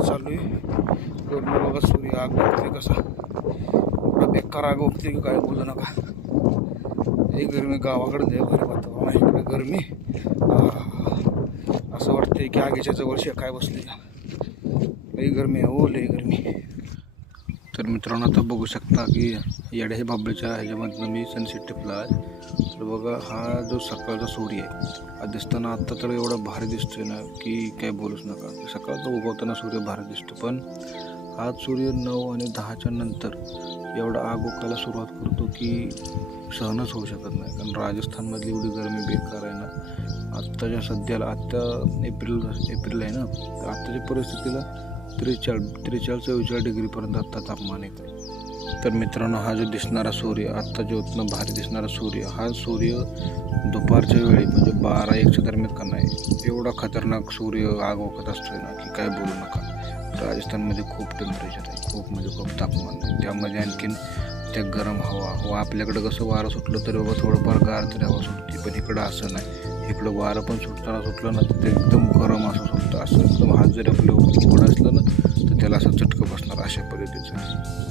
चालू आहे. पूर्ण बघा सूर्य आग बघते कसा, एवढा बेकार आग बघते की काय बोलू नका. लई गरमी गावाकडे लय भारी वातावरण आहे. इकडे गरमी असं वाटतंय की आगीच्या जवळ शेकाय बसली. लई गरमी आहे हो, लई गरमी. तर मित्रांनो आता बघू शकता की येड्या हे बाबळीच्या ह्याच्यामधनं मी सनसेट टिपला आहे. तर बघा हा जो सकाळचा सूर्य आहे हा दिसताना आत्ता तर एवढा भारी दिसतोय ना की काय बोलूच नका. सकाळचा उगवताना सूर्य भारी दिसतो, पण हा सूर्य 9 आणि 10च्या नंतर एवढा आग उकायला सुरुवात करतो की सहनच होऊ शकत नाही. कारण राजस्थानमधली एवढी गरमी बेकार आहे ना. आत्ताच्या सध्याला आत्ता एप्रिल आहे ना, तर आत्ताच्या परिस्थितीला 43-44 डिग्रीपर्यंत आत्ता तापमान येतं. तर मित्रांनो हा जो दिसणारा सूर्य, आत्ता जो भारी दिसणारा सूर्य, हा सूर्य दुपारच्या वेळी म्हणजे 12-1च्या दरम्यान का नाही एवढा खतरनाक सूर्य आग ओकत असतोय ना की काय बोलू नका. राजस्थानमध्ये खूप टेम्परेचर आहे, खूप म्हणजे खूप तापमान आहे. त्यामध्ये आणखीन त्या गरम हवा आपल्याकडं कसं वारं सुटलं तरी बाबा थोडंफार गार तरी हवा सुटते, पण इकडं असं नाही. इकडं वारं पण सुटलं ना तर ते एकदम गरम असं सुटतं. असं एकदम हात जरी आपलं उघड असलं ना तर त्याला असं चटकं बसणार अशा पद्धतीचं.